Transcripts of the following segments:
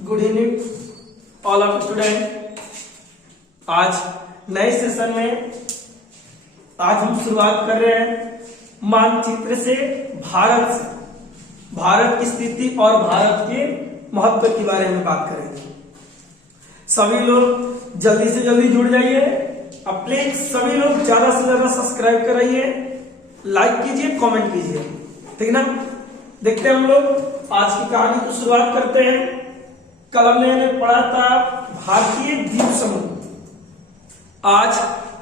Good evening all of student. आज नए session में आज हम शुरुआत कर रहे हैं मानचित्र से भारत की स्थिति और भारत के महत्व के बारे में बात करेंगे। सभी लोग जल्दी से जल्दी जुड़ जाइए। अब प्लीज सभी लोग ज्यादा से ज्यादा सब्सक्राइब कराइए, लाइक कीजिए, कमेंट कीजिए, ठीक ना। देखते हैं हम लोग आज की कहानी की शुरुआत करते हैं। कल हमने पढ़ा था भारतीय द्वीप समूह। आज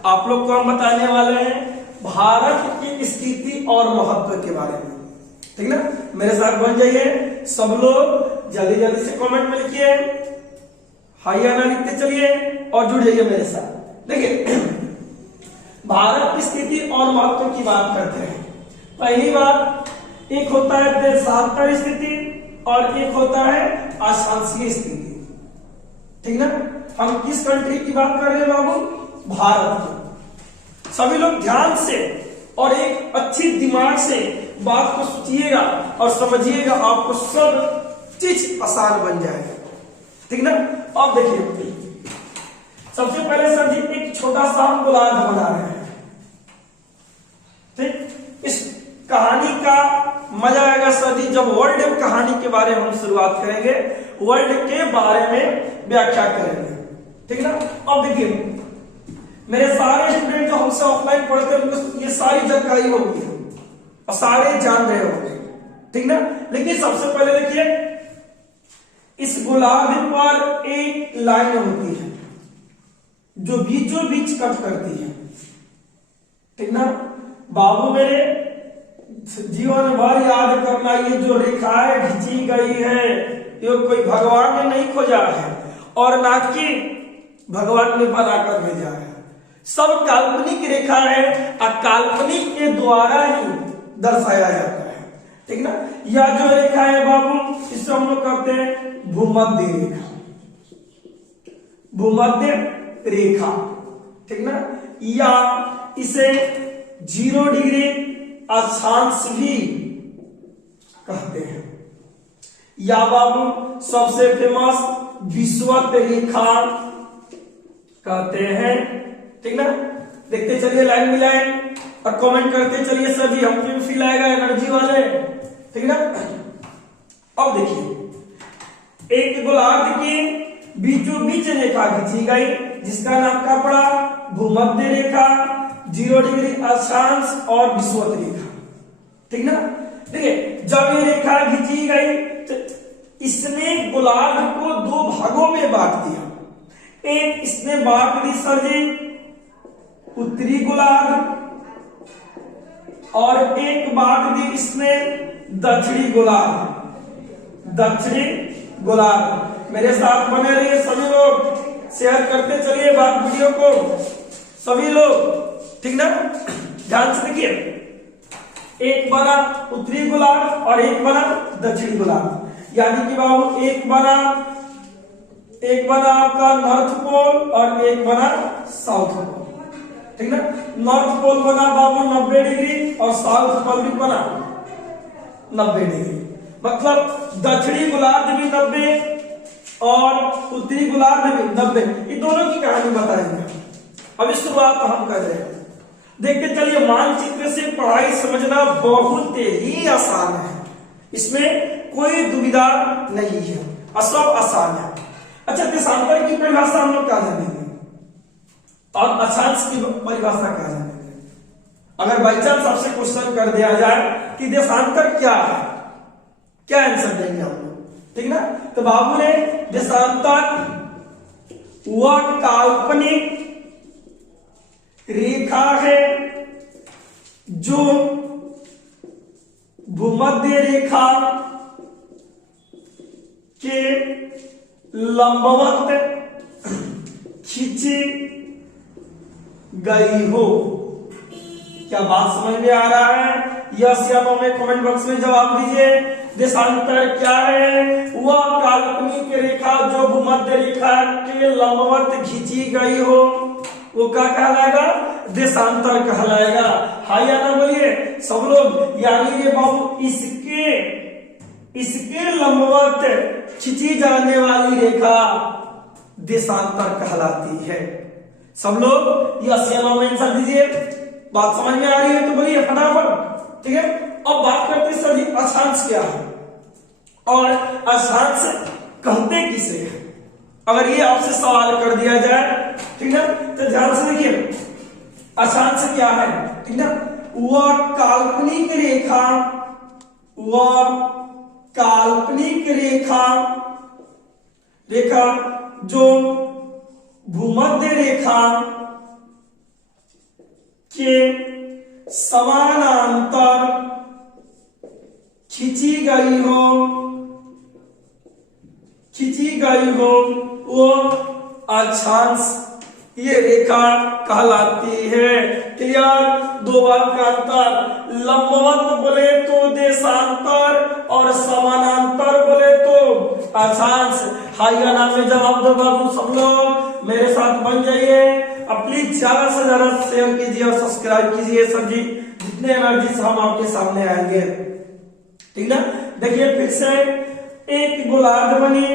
आप लोग को हम बताने वाले हैं भारत की स्थिति और महत्व के बारे में, ठीक ना। मेरे साथ बन जाइए सब लोग, जल्दी जल्दी से कमेंट में लिखिए, हाई या ना लिखते चलिए और जुड़ जाइए मेरे साथ। देखिए, भारत की स्थिति और महत्व की बात करते हैं। पहली बात, एक होता है देशांतर स्थिति और एक होता है अशांतीय स्थिति, ठीक ना। हम किस कंट्री की बात कर रहे हैं बाबू? भारत की। सभी लोग ध्यान से और एक अच्छी दिमाग से बात को सोचिएगा और समझिएगा, आपको सब चीज आसान बन जाएगा, ठीक ना। अब देखिए, सबसे पहले सर जी एक छोटा सा हम गोलार्ध बना रहे हैं, ठीक। इस कहानी का मजा आएगा सर जी जब वर्ल्ड कहानी के बारे में हम शुरुआत करेंगे, वर्ल्ड के बारे में व्याख्या करेंगे, ठीक ना। अब देखिए, मेरे सारे स्टूडेंट जो हमसे ऑफलाइन पढ़ते हैं उनको ये सारी जानकारी होगी और सारे जान रहे होंगे, ठीक ना। लेकिन सबसे पहले देखिए, इस गोलार्ध पर एक लाइन होती है जो बीचों बीच कट करती है, ठीक ना। बाबू मेरे जीवन भर याद करना, ये जो रेखाएं खींची गई है ये कोई भगवान ने नहीं खोजा है और ना कि भगवान ने बनाकर भेजा है। सब काल्पनिक रेखा है और काल्पनिक के द्वारा ही दर्शाया जाता है, ठीक ना। यह जो रेखा है बाबू, इसे हम लोग कहते हैं भूमध्य रेखा, भूमध्य रेखा, ठीक ना। या इसे 0 डिग्री अक्षांश भी कहते हैं, या बाबू सबसे फेमस विषुवत रेखा कहते हैं, ठीक ना। देखते चलिए, लाइन मिलाएं और कमेंट करते चलिए सर जी, हमको भी फील आएगा एनर्जी वाले, ठीक ना। अब देखिए, एक गोलार्ध की बीचों बीच रेखा खींची गई जिसका नाम क्या पड़ा? भूमध्य रेखा, 0 डिग्री अक्षांश और विषुवत रेखा, ठीक ना। देखिए, जब ये रेखा खींची गई तो इसने गोलार्ध को 2 भागों में बांट दिया। एक इसने बांट दी सर जी उत्तरी गोलार्ध और एक बांट दी इसने दक्षिणी गोलार्ध, दक्षिणी गोलार्ध। मेरे साथ बने रहिए सभी लोग, शेयर करते चलिए बात वीडियो को सभी लोग, ठीक ना। ध्यान से देखिए, एक बना उत्तरी गोलार्ध और एक बना दक्षिणी गोलार्ध, यानी कि बाबू एक बना आपका नॉर्थ पोल और एक बना साउथ पोल, ठीक ना। नॉर्थ पोल बना बाबू 90 डिग्री और साउथ पोल भी बना 90 डिग्री, मतलब दक्षिणी गोलार्ध भी 90 और उत्तरी गोलार्ध भी 90। ये दोनों की कहानी बताएंगे। अभी शुरुआत हम कर रहे हैं। देखते चलिए, मानचित्र से पढ़ाई समझना बहुत ही आसान है, इसमें कोई दुविधा नहीं है और सब आसान है। अच्छा, देशांतर की परिभाषा हम लोग क्या जानेंगे और अक्षांश की परिभाषा क्या जानेंगे? अगर बाई चांस आपसे क्वेश्चन कर दिया जाए कि देशांतर क्या है, क्या आंसर देंगे आप लोग, ठीक ना। तो बाबू ने देशांतर वह काल्पनिक रेखा है जो भूमध्य रेखा के लंबवत खींची गई हो। क्या बात समझ में आ रहा है? यस या नो में कमेंट बॉक्स में जवाब दीजिए। देशांतर क्या है? वह काल्पनिक रेखा जो भूमध्य रेखा के लंबवत खींची गई हो, वो क्या कहलाएगा? देशांतर कहलाएगा। हाँ या ना बोलिए सब लोग। यानी ये बाबू इसके इसके लंबवत खींची जाने वाली रेखा देशांतर कहलाती है। सब लोग यस या नो में आंसर दीजिए। बात समझ में आ रही है तो बोलिए फटाफट। ठीक है, अब बात करते हैं सर जी अक्षांश क्या है और अक्षांश कहते किसे है। अगर ये आपसे सवाल कर दिया जाए, ठीक है, तो ध्यान से देखिए अक्षांश क्या है। ठीक है, वह काल्पनिक रेखा, वह काल्पनिक रेखा जो भूमध्य रेखा के समानांतर खींची गई हो वो अक्षांश ये रेखा कहलाती है। क्लियर? दो बात का अंतर, लंबवत बोले तो देशांतर और समानांतर बोले तो अक्षांश। हाई या ना में जवाब दो बाबू। सब लोग मेरे साथ बन जाइए। अब प्लीज ज्यादा से ज्यादा शेयर कीजिए और सब्सक्राइब कीजिए सर जी, जितने एनर्जी से हम आपके सामने आएंगे। ठीक ना? देखिए फिर से एक गोलार्ध बनी,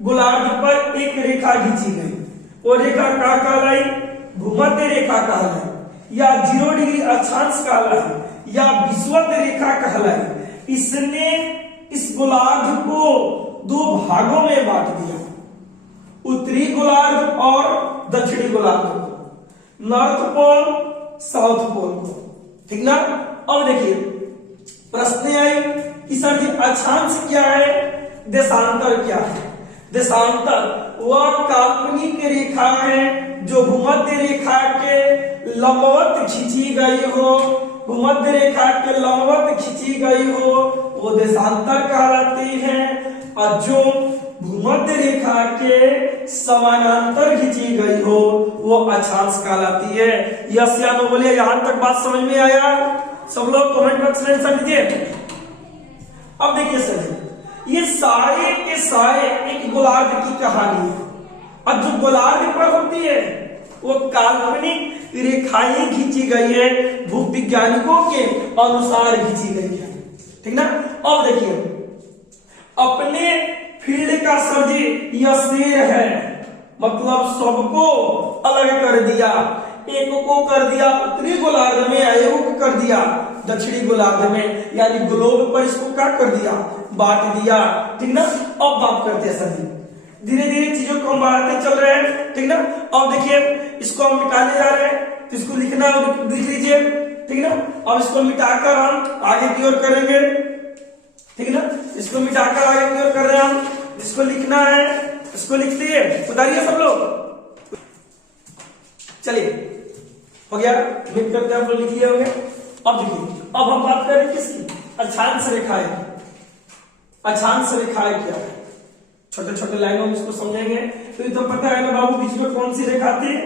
गोलार्ध पर एक रेखा खींची गई, वो रेखा क्या कहलाई? भूमध्य रेखा कहलाई, या 0 डिग्री अक्षांश कहलाई, या विषुवत रेखा कहलाई। इसने इस गोलार्ध को 2 भागों में बांट दिया, उत्तरी गोलार्ध और दक्षिणी गोलार्ध को, नॉर्थ पोल साउथ पोल को। ठीक ना? अब देखिए प्रश्न आई कि सर जी अक्षांश क्या है, देशांतर क्या है। देशांतर वह काल्पनिक रेखा है जो भूमध्य रेखा के लंबवत खींची गई हो, भूमध्य रेखा के लंबवत खींची गई हो वो देशांतर कहलाती है, और जो भूमध्य रेखा के समानांतर खींची गई हो वो अक्षांश कहलाती है। यस या नो बोलिए। यहां तक बात समझ में आया? सब लोग कमेंट बॉक्स में आंसर दीजिए। अब देखिए सर, ये सारे के सारे एक गोलार्ध की कहानी है, और जो गोलार्ध पर होती है वो काल्पनिक रेखाएं खींची गई है, भूविज्ञानिकों के अनुसार खींची गई है। ठीक ना? अब देखिए अपने फील्ड का सर जी यह शेर है, मतलब सबको अलग कर दिया। एक को कर दिया उत्तरी गोलार्ध में, एक को कर दिया दक्षिणी गोलार्ध में, यानी ग्लोब पर इसको क्या कर दिया? बांट दिया। ठीक ना? अब बात करते हैं सर जी, धीरे धीरे चीजों को हम बढ़ाते चल रहे हैं। ठीक ना? अब देखिए इसको हम मिटाने जा रहे हैं, तो इसको लिखना लिख लीजिए। ठीक ना? अब इसको मिटाकर हम आगे की ओर करेंगे। ठीक ना? इसको मिटाकर आगे की ओर कर रहे हैं हम, इसको लिखना है, इसको लिखते हैं। उतारिए सब लोग। चलिए हो गया, उम्मीद करते हैं आप लोग लिख लिए होंगे। अब देखिए, अब हम बात करें किसकी? अक्षांश रेखाएं। अक्षांश रेखाएं क्या है? छोटे छोटे लाइनों में इसको समझेंगे। तो ये तो पता है ना बाबू, बीच में कौन सी रेखा थी?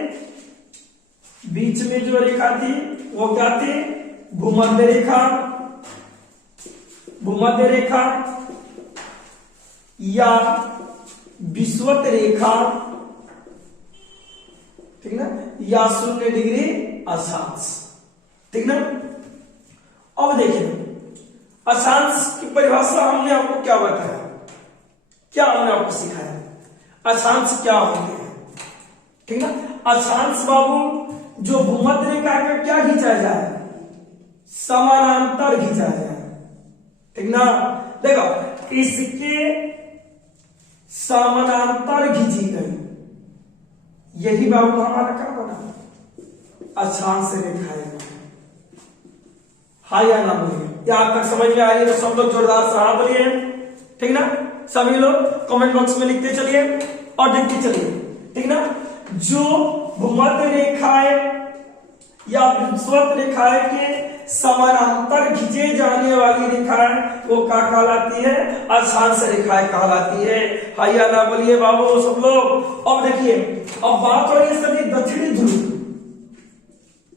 बीच में जो रेखा थी वो क्या थी? भूमध्य रेखा। भूमध्य रेखा या विषुवत रेखा, ठीक ना, या 0 डिग्री अक्षांश। ठीक ना? अब देखिए अक्षांश की परिभाषा हमने आपको क्या बताया, क्या हमने आपको सिखाया, अक्षांश क्या होते हैं। ठीक ना? अक्षांश बाबू जो भूमध्य रेखा का क्या खींचा जाए? समानांतर खींचा जाए। ठीक ना? देखो इसके समानांतर खींची गई, यही बाबू हमारा क्या बना? अक्षांश रेखाएं। हाँ या ना बोलिए। यहां तक समझ में आ रही है तो सब लोग जोरदार से हाँ बोलिए। ठीक ना? सभी लोग कमेंट बॉक्स में लिखते चलिए और देखते चलिए। ठीक ना? जो भूमध्य रेखाएं या विषुवत रेखाएं के समानांतर खींचे जाने वाली रेखाएं वो क्या कहलाती है? अक्षांश रेखाएं कहलाती है। हाँ या ना बोलिए बाबू सब लोग। अब देखिए, अब बात हो रही है सभी दक्षिणी ध्रुव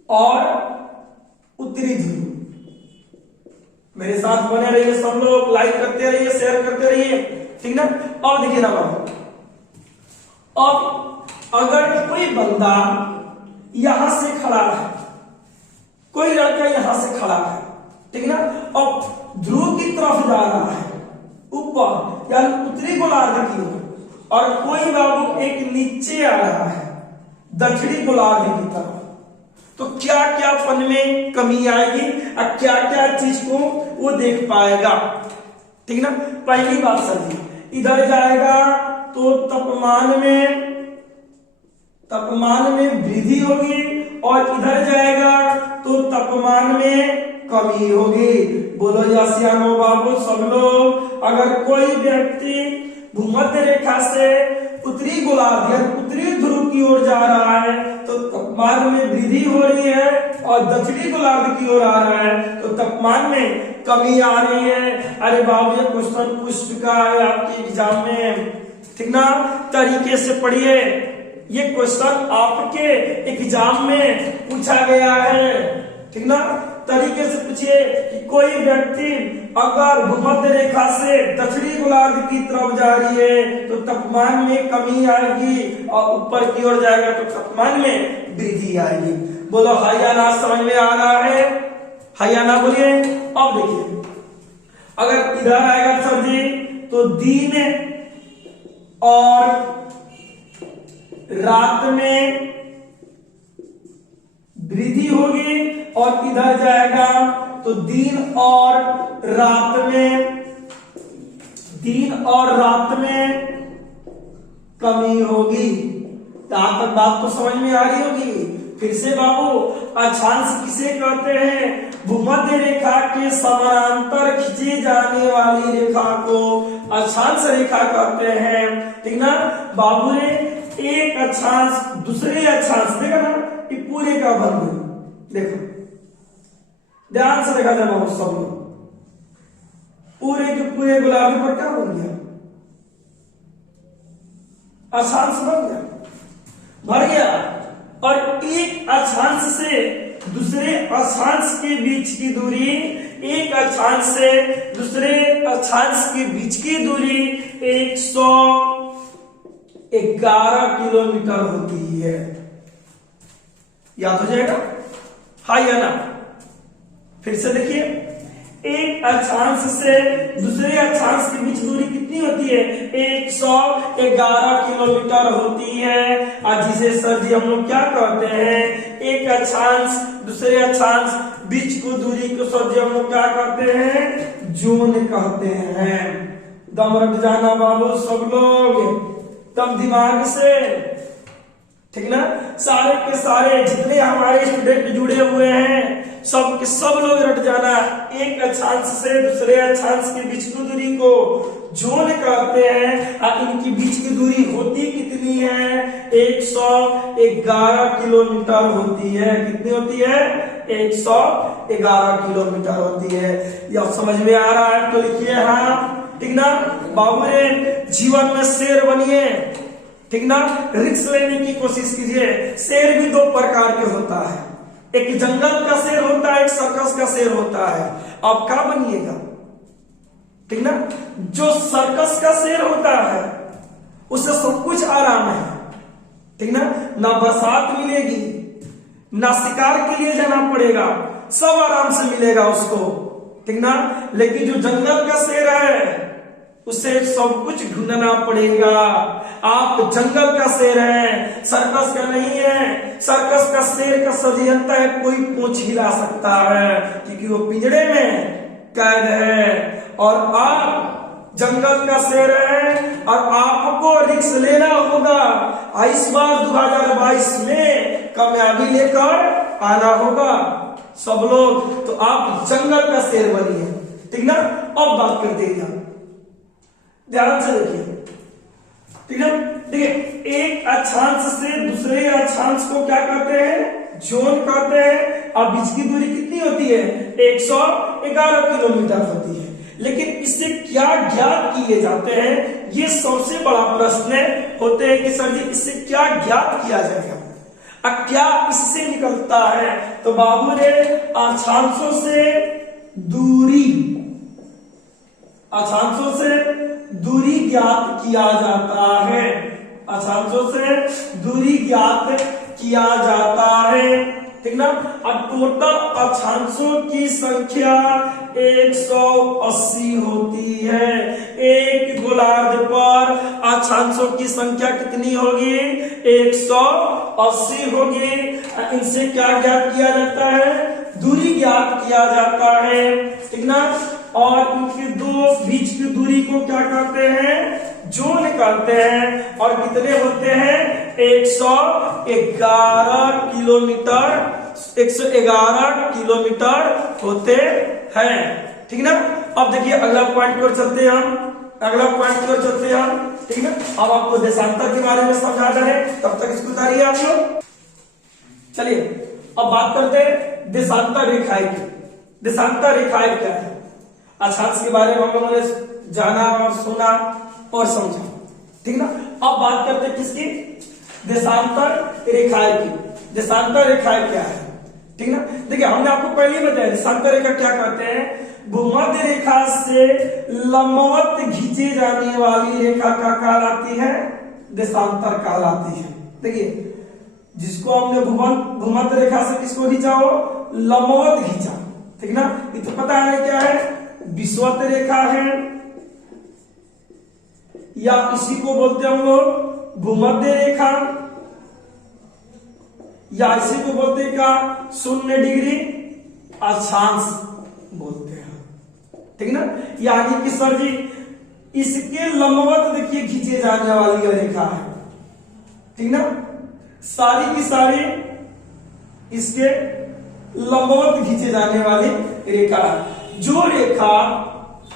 और उत्तरी ध्रुव। मेरे साथ बने रहिए सब लोग, लाइक करते रहिए, शेयर करते रहिए। ठीक ना? अब देखिए ना बाबू, अब अगर कोई बंदा यहां से खड़ा है, कोई लड़का यहां से खड़ा है, ठीक ना, और ध्रुव की तरफ जा रहा है, ऊपर यानी उत्तरी गोलार्ध की ओर, और कोई बाबू एक नीचे आ रहा है दक्षिणी गोलार्ध की तरफ, तो क्या क्या पन में कमी आएगी और क्या क्या चीज को वो देख पाएगा। ठीक ना। पहली बात सर जी, इधर जाएगा तो तापमान में वृद्धि होगी, और इधर जाएगा तो तापमान में कमी होगी। बोलो यासियानो बाबू सब लोग। अगर कोई व्यक्ति भूमध्य रेखा से उत्तरी गोलार्ध या उत्तरी ध्रुव की ओर जा रहा है तो तापमान में वृद्धि हो रही है, और दक्षिणी गोलार्ध की ओर आ रहा है तो तापमान में कमी आ रही है। अरे बाबू ये क्वेश्चन पूछ चुका है आपके एग्जाम में। ठीक ना। तरीके से पढ़िए, ये क्वेश्चन आपके एग्जाम में पूछा गया है। ठीक ना। तरीके से पूछिए कि कोई व्यक्ति अगर भूमध्य रेखा से दक्षिणी गोलार्ध की तरफ जा रही है तो तापमान में कमी आएगी, और ऊपर की ओर जाएगा तो तापमान में वृद्धि आएगी। बोलो हां या ना, समझ में आ रहा है? हां या ना बोलिए। अब देखिए, अगर इधर आएगा सर जी तो दिन और रात में वृद्धि होगी, और इधर जाएगा तो दिन और रात में कमी होगी। यहां तक बात तो समझ में आ रही होगी। फिर से बाबू, अक्षांश किसे कहते हैं? भूमध्य रेखा के समानांतर खींची जाने वाली रेखा को अक्षांश रेखा कहते हैं। ठीक ना। बाबू ने एक अक्षांश दूसरे अक्षांश, देखा ना, ये पूरे का बन गया। देखो ध्यान से देखा जाए सब लोग, पूरे के पूरे गुलाबी पर क्या बन गया? अक्षांश बन गया, भर गया। और एक अक्षांश से दूसरे अक्षांश के बीच की दूरी, एक अक्षांश से दूसरे अक्षांश के बीच की दूरी 111 किलोमीटर होती है। याद हो जाएगा? हां या ना? फिर से देखिए, एक अक्षांश से दूसरे अक्षांश के बीच दूरी कितनी होती है? 111 किलोमीटर होती है। और जिसे सर जी हम लोग क्या कहते हैं? एक अक्षांश दूसरे अक्षांश बीच को दूरी को सर जी हम लोग क्या कहते हैं? जोन कहते हैं। दम रख जाना बाबू सब लोग, तब दिमाग से। ठीक ना। सारे के सारे जितने हमारे स्टूडेंट जुड़े हुए हैं सब के सब लोग रट जाना। एक अक्षांश से दूसरे अक्षांश के बीच की दूरी को जोन कहते हैं, और इनकी बीच की दूरी होती कितनी है? 111 किलोमीटर होती है। कितनी होती है? 111 किलोमीटर होती है। यह समझ में आ रहा है तो लिखिए हाँ। ठीक ना। बाबू रे, जीवन में शेर बनिए। ठीक ना। रिस्क लेने की कोशिश कीजिए। शेर भी दो प्रकार के होता है, एक जंगल का शेर होता है, एक सर्कस का शेर होता है। आप क्या बनिएगा? ठीक ना। जो सर्कस का शेर होता है उससे सब कुछ आराम है। ठीक ना। ना बरसात मिलेगी, ना शिकार के लिए जाना पड़ेगा, सब आराम से मिलेगा उसको। ठीक ना। लेकिन जो जंगल का शेर है उसे सब कुछ ढूंढना पड़ेगा। आप जंगल का शेर है, सर्कस का नहीं है। सर्कस का शेर का सजीयता है, कोई पूंछ हिला सकता है क्योंकि वो पिंजरे में कैद है, और आप जंगल का शेर है और आपको रिस्क लेना होगा। इस बार 2022 में कामयाबी लेकर आना होगा सब लोग। तो आप जंगल का शेर बनिए। ठीक ना। अब बात करते हैं, ध्यान से देखिए। ठीक है। देखिए, एक अक्षांश से दूसरे अक्षांश को क्या कहते हैं? जोन कहते हैं। और बीच की दूरी कितनी होती है? 111 किलोमीटर होती है। लेकिन इससे क्या ज्ञात किए जाते हैं? ये सबसे बड़ा प्रश्न होते हैं कि सर जी इससे क्या ज्ञात किया जाएगा, अब क्या इससे निकलता है? तो बाबू ने अक्षांशों से दूरी ज्ञात किया जाता है। अक्षांशों से दूरी ज्ञात किया जाता है। ठीक ना। अब टोटल अक्षांशों की संख्या 180 होती है। एक गोलार्ध पर अक्षांशों की संख्या कितनी होगी? 180 होगी। इनसे क्या ज्ञात किया जाता है? दूरी ज्ञात किया जाता है, ठीक ना। और इनके दो बीच की दूरी को क्या कहते हैं? जोड़ कहते हैं। और कितने होते हैं? 111 किलोमीटर, 111 किलोमीटर होते हैं, ठीक ना। अब देखिए अगला पॉइंट की ओर चलते हैं हम, अगला पॉइंट की ओर चलते हैं हम, ठीक है। अब आपको देशांतर के बारे में समझा रहे, तब तक इसको उतारिए आप लोग। चलिए अब बात करते हैं देशांतर रेखाएं की। देशांतर रेखाएं क्या है? अक्षांश के बारे में हम लोगों ने जाना और सुना और समझा, ठीक ना। अब बात करते हैं किसकी? देशांतर रेखाएं की। देशांतर रेखाएं क्या है, ठीक ना। देखिए हमने आपको पहले ही बताया देशांतर रेखा क्या कहते हैं? भूमध्य रेखा से लंबवत खींची जाने वाली रेखा क्या कहलाती है? देशांतर कहलाती है। देखिए जिसको हमने भूमध्य रेखा से किसको खींचा हो? लंबवत खींचा, ठीक ना। ये तो पता है क्या है? विषुवत रेखा है, या इसी को बोलते हैं हम लोग भूमध्य रेखा, या इसी को बोलते हैं क्या? 0 डिग्री अक्षांश बोलते हैं, ठीक ना। यानी कि सर जी इसके लंबवत देखिए खींचे जाने वाली रेखा है, ठीक ना। सारी की सारी इसके लंबवत खींचे जाने वाली रेखा है। जो रेखा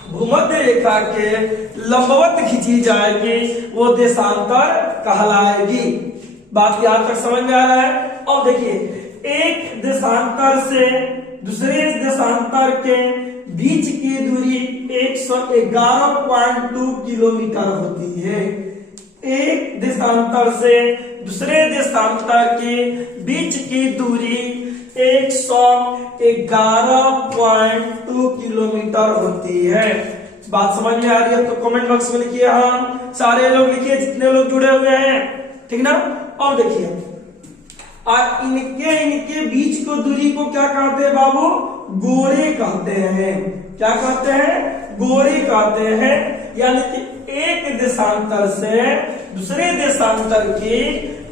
भूमध्य रेखा के लंबवत खींची जाएगी वो देशांतर कहलाएगी। बात यहां तक समझ में आ रहा है? और देखिए एक देशांतर से दूसरे देशांतर के बीच की दूरी 111.2 किलोमीटर होती है। एक देशांतर से दूसरे देशांतर के बीच की दूरी 111.2 किलोमीटर होती है। बात समझ में आ रही है तो कमेंट बॉक्स में लिखिए हाँ। सारे लोग लिखिए जितने लोग जुड़े हुए हैं, ठीक ना। और देखिए इनके बीच को दूरी को क्या कहते हैं बाबू? गोरे कहते हैं। क्या कहते हैं? गोरे कहते हैं। यानी कि एक देशांतर से दूसरे देशांतर के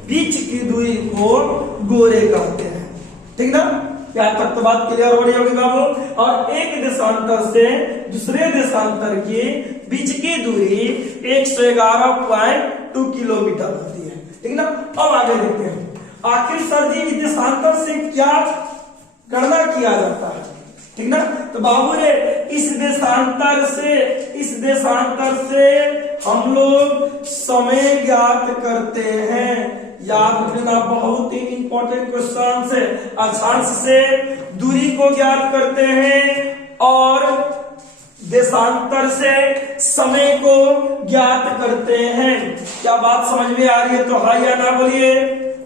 बीच की दूरी को गोरे कहते हैं, ठीक ना। यहाँ तक तो बात क्लियर हो रही होगी बाबू। और एक देशांतर से दूसरे देशांतर के बीच की दूरी 111.2 किलोमीटर होती है, ठीक ना। अब आगे देखते हैं आखिर सर जी इस देशांतर से क्या गणना किया जाता है, ठीक ना। तो बाबू रे इस देशांतर से हम लोग समय ज्ञात करते हैं। याद रखना बहुत ही इंपॉर्टेंट क्वेश्चन है। अक्षांश से दूरी को ज्ञात करते हैं और देशांतर से समय को ज्ञात करते हैं। क्या बात समझ में आ रही है तो हाँ या ना बोलिए।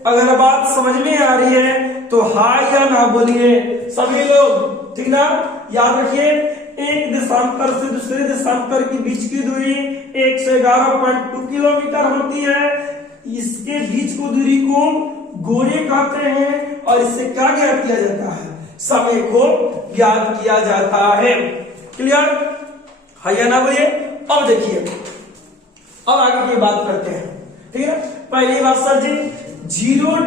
अगर बात समझ में आ रही है तो हाँ या ना बोलिए सभी लोग, ठीक ना। याद रखिए एक देशांतर से दूसरे देशांतर के बीच की दूरी 111.2 किलोमीटर होती है। इसके बीच को दूरी को गोरे कहते हैं और इससे क्या ज्ञात किया जाता है? समय को ज्ञात किया जाता है। क्लियर है या ना बोलिए। अब देखिए अब आगे की बात करते हैं, ठीक है। पहली बात सर जी 0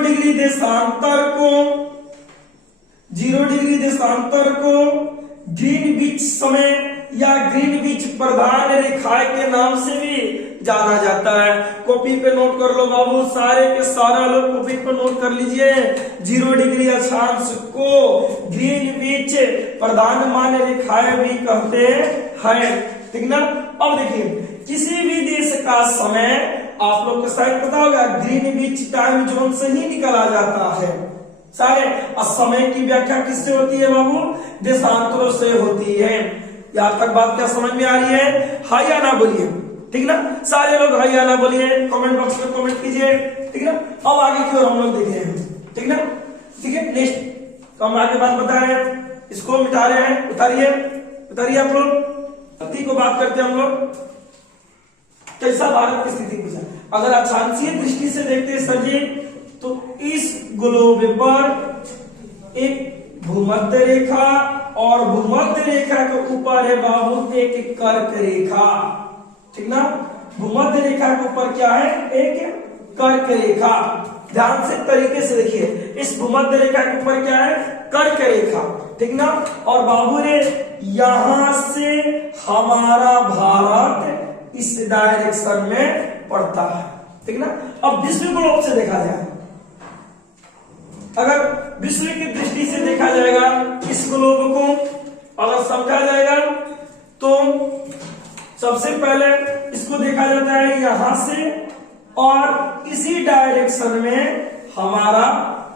डिग्री देशांतर को ग्रीनविच समय या ग्रीनविच प्रधान रेखा के नाम से भी जाना जाता है। कॉपी पे नोट कर लो बाबू, सारे के सारा लोग कॉपी पे नोट कर लीजिए। 0 डिग्री अक्षांश को ग्रीनविच प्रधान मान रेखाएं भी कहते हैं, ठीक ना। अब देखिए किसी भी देश का समय आप लोग को शायद पता होगा ग्रीनविच टाइम जोन से ही निकला जाता है सारे। समय की व्याख्या किससे होती है बाबू? देशांतरों से होती है। यहां तक बात क्या समझ में आ रही है? हाँ या ना बोलिए, ठीक ना। सारे लोग हाँ या ना बोलिए, कमेंट बॉक्स में कमेंट कीजिए, ठीक ना। अब आगे की ओर हम लोग देख रहे हैं, ठीक ना। ठीक है नेक्स्ट तो हम आगे बात बता रहे हैं, इसको मिटा रहे हैं। उतारिए आप लोग। स्थिति को बात करते हैं हम लोग। कैसा भारत की स्थिति पूछा? अगर अक्षांशीय दृष्टि से देखते हैं सर जी तो इस ग्लोब पर एक भूमध्य रेखा और भूमध्य रेखा के ऊपर है बाबू एक कर्क रेखा, ठीक ना। भूमध्य रेखा के ऊपर क्या है, एक कर्क रेखा। ध्यान से तरीके से देखिए, इस भूमध्य रेखा के ऊपर क्या है, कर्क रेखा, ठीक ना। और बाबू रे यहां से हमारा भारत इस डायरेक्शन में पड़ता है, ठीक ना। अब विश्व ग्लोब से देखा जाए, अगर विश्व की दृष्टि से देखा जाएगा इस ग्लोब को अगर समझा जाएगा तो सबसे पहले इसको देखा जाता है यहां से, और इसी डायरेक्शन में हमारा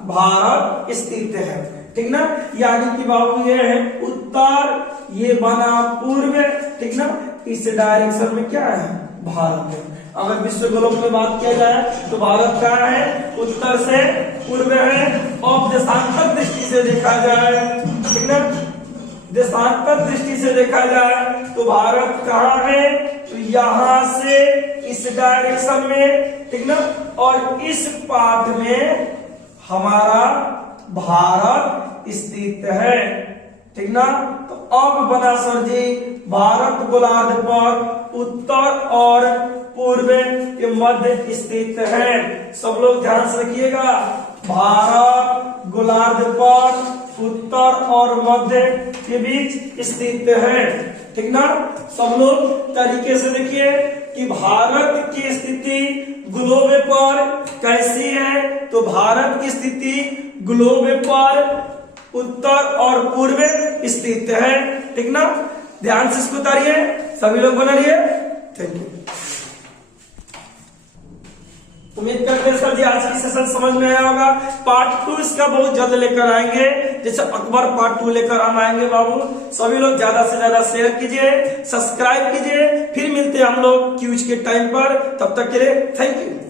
भारत स्थित है, ठीक ना। यानी कि बाबू ये है उत्तर, ये बना पूर्व, ठीक ना। इस डायरेक्शन में क्या है, भारत है। अगर विश्व ग्लोब में बात किया जाए तो भारत क्या है, उत्तर से पूर्व है। और देशांतर दृष्टि से देखा जाए, ठीक ना, देशांतर दृष्टि से देखा जाए तो भारत कहाँ है, तो यहां से इस डायरेक्शन में, ठीक ना। और इस पार्ट में हमारा भारत स्थित है, ठीक ना। तो अब बना सर जी भारत गोलार्ध पर उत्तर और पूर्व के मध्य स्थित है। सब लोग ध्यान से रखिएगा, भारत गोलार्ध पर उत्तर और मध्य के बीच स्थित है, ठीक ना। सब लोग तरीके से देखिए कि भारत की स्थिति ग्लोब पर कैसी है, तो भारत की स्थिति ग्लोब पर उत्तर और पूर्व स्थित है, ठीक ना। ध्यान से इसको उतारिए, सभी लोग बना रहिए। Thank you. उम्मीद करते हैं सर जी आज की सेशन समझ में आया होगा। पार्ट 2 इसका बहुत जल्द लेकर आएंगे, जैसे अकबर पार्ट 2 लेकर हम आएंगे बाबू। सभी लोग ज्यादा से ज्यादा शेयर कीजिए, सब्सक्राइब कीजिए। फिर मिलते हैं हम लोग क्यूज के टाइम पर, तब तक के लिए थैंक यू।